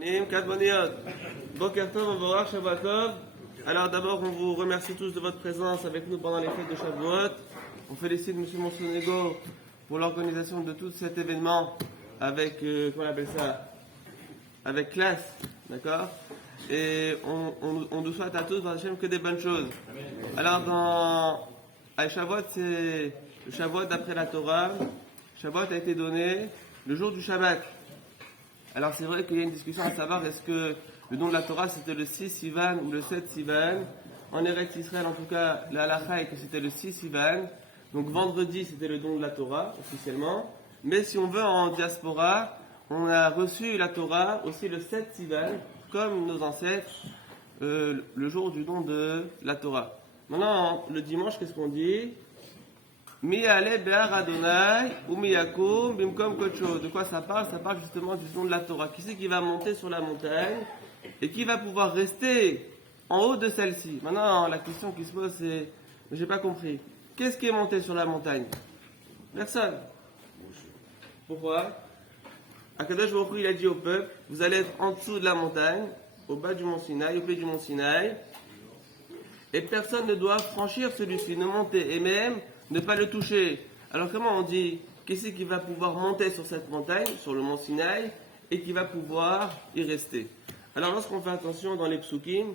Boker Tov, Mavorach, Shabbat Tov. Alors d'abord, on vous remercie tous de votre présence avec nous pendant les fêtes de Shavuot. On félicite M. Monsonego pour l'organisation de tout cet événement avec, comment on appelle ça, avec classe, d'accord. Et on nous souhaite à tous dans Hachem que des bonnes choses. Alors à Shavuot, c'est le Shavuot d'après la Torah. Shavuot a été donné le jour du Shabbat. Alors c'est vrai qu'il y a une discussion à savoir est-ce que le nom de la Torah c'était le 6 Sivan ou le 7 Sivan. En Eretz Israël en tout cas, la halakha est que c'était le 6 Sivan. Donc vendredi c'était le don de la Torah officiellement. Mais si on veut en diaspora, on a reçu la Torah aussi le 7 Sivan, comme nos ancêtres, le jour du don de la Torah. Maintenant, le dimanche, qu'est-ce qu'on dit? Mi ale be'ar Adonai ou mi yakum bimkom kocho. De quoi ça parle? Ça parle justement du don de la Torah. Qui c'est qui va monter sur la montagne et qui va pouvoir rester en haut de celle-ci? Maintenant, la question qui se pose, c'est, j'ai pas compris. Qu'est-ce qui est monté sur la montagne? Personne. Pourquoi? Akadosh Baruch Hu, il a dit au peuple, vous allez être en dessous de la montagne, au bas du mont Sinaï, au pied du mont Sinaï, et personne ne doit franchir celui-ci, ne monter, et même ne pas le toucher. Alors comment on dit, qui c'est qui va pouvoir monter sur cette montagne, sur le mont Sinaï, et qui va pouvoir y rester? Alors lorsqu'on fait attention dans les psukim,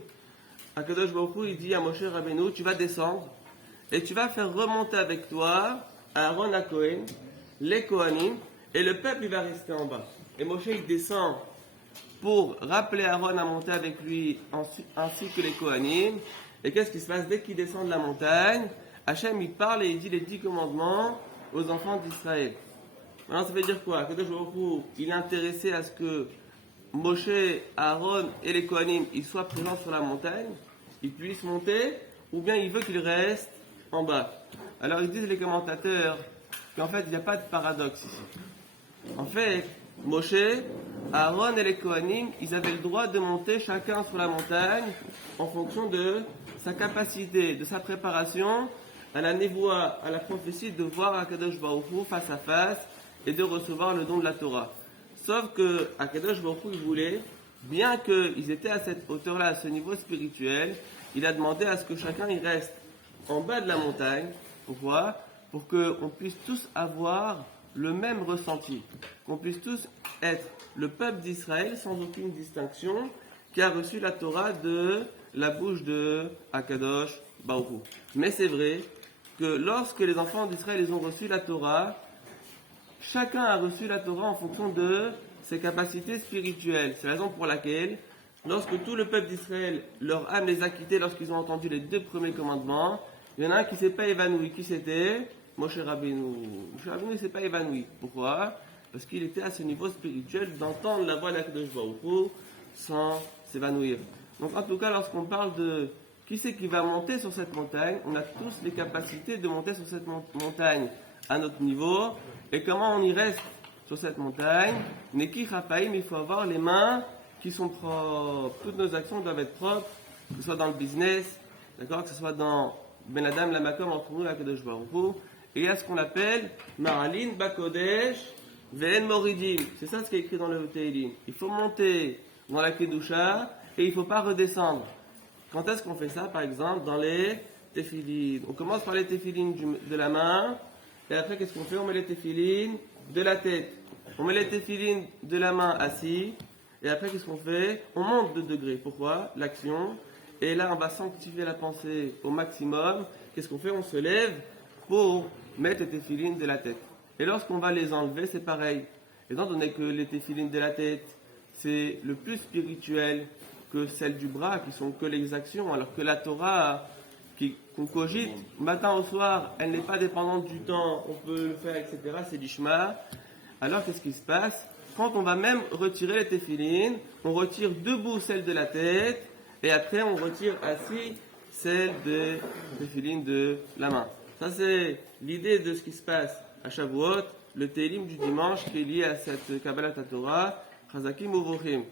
Akadosh Baruch Hu, il dit à Moshe Rabbeinu, tu vas descendre, et tu vas faire remonter avec toi Aaron à Cohen, les Kohanim, et le peuple il va rester en bas. Et Moshe il descend pour rappeler Aaron à monter avec lui, ainsi que les Kohanim. Et qu'est-ce qui se passe dès qu'il descend de la montagne? Hachem il parle et il dit les 10 commandements aux enfants d'Israël. Maintenant ça veut dire quoi? Kadosh Baruch Hu, il est intéressé à ce que Moshe, Aaron et les Kohanim ils soient présents sur la montagne, ils puissent monter, ou bien il veut qu'ils restent en bas. Alors ils disent les commentateurs qu'en fait il n'y a pas de paradoxe ici. En fait, Moshe, Aaron et les Kohanim, ils avaient le droit de monter chacun sur la montagne en fonction de sa capacité, de sa préparation à la névoie, à la prophétie de voir Akadosh Baruch Hu face à face et de recevoir le don de la Torah. Sauf que Akadosh Baruch Hu il voulait, bien qu'ils étaient à cette hauteur-là, à ce niveau spirituel, il a demandé à ce que chacun il reste en bas de la montagne. Pourquoi? Pour qu'on puisse tous avoir le même ressenti, qu'on puisse tous être le peuple d'Israël sans aucune distinction qui a reçu la Torah de la bouche de Akadosh Baruch Hu. Mais c'est vrai que lorsque les enfants d'Israël ils ont reçu la Torah, chacun a reçu la Torah en fonction de ses capacités spirituelles. C'est la raison pour laquelle, lorsque tout le peuple d'Israël, leur âme les a quittés lorsqu'ils ont entendu les 2 premiers commandements, il y en a un qui ne s'est pas évanoui. Qui c'était? Moshe Rabbeinu. Moshe Rabbeinu ne s'est pas évanoui. Pourquoi? Parce qu'il était à ce niveau spirituel d'entendre la voix d'Akadosh Baruch Hu sans s'évanouir. Donc en tout cas, lorsqu'on parle de qui c'est qui va monter sur cette montagne, on a tous les capacités de monter sur cette montagne à notre niveau. Et comment on y reste sur cette montagne? Neki Chapaim, il faut avoir les mains qui sont propres. Toutes nos actions doivent être propres, que ce soit dans le business, d'accord, que ce soit dans Ben Adam, la Makom, entre nous, Akadosh Baruch Hu. Et il y a ce qu'on appelle Maralin Bakodesh Ve'en Moridim. C'est ça ce qui est écrit dans le Teilim. Il faut monter dans la Kedusha et il ne faut pas redescendre. Quand est-ce qu'on fait ça? Par exemple, dans les Tefilin. On commence par les Tefilin de la main et après, qu'est-ce qu'on fait? On met les Tefilin de la tête. On met les Tefilin de la main assis et après, qu'est-ce qu'on fait? On monte de degrés. Pourquoi? L'action. Et là, on va sanctifier la pensée au maximum. Qu'est-ce qu'on fait? On se lève pour mettre les téfilines de la tête. Et lorsqu'on va les enlever, c'est pareil. Étant donné que les téfilines de la tête, c'est le plus spirituel que celle du bras, qui sont que les actions, alors que la Torah, qu'on cogite matin au soir, elle n'est pas dépendante du temps, on peut le faire, etc. C'est l'ishma. Alors qu'est-ce qui se passe? Quand on va même retirer les téfilines, on retire debout celle de la tête, et après on retire assis celle des téfilines de la main. Ça, c'est l'idée de ce qui se passe à Shavuot, le Teilim du dimanche qui est lié à cette Kabbalat Torah, Chazakim Uvochim.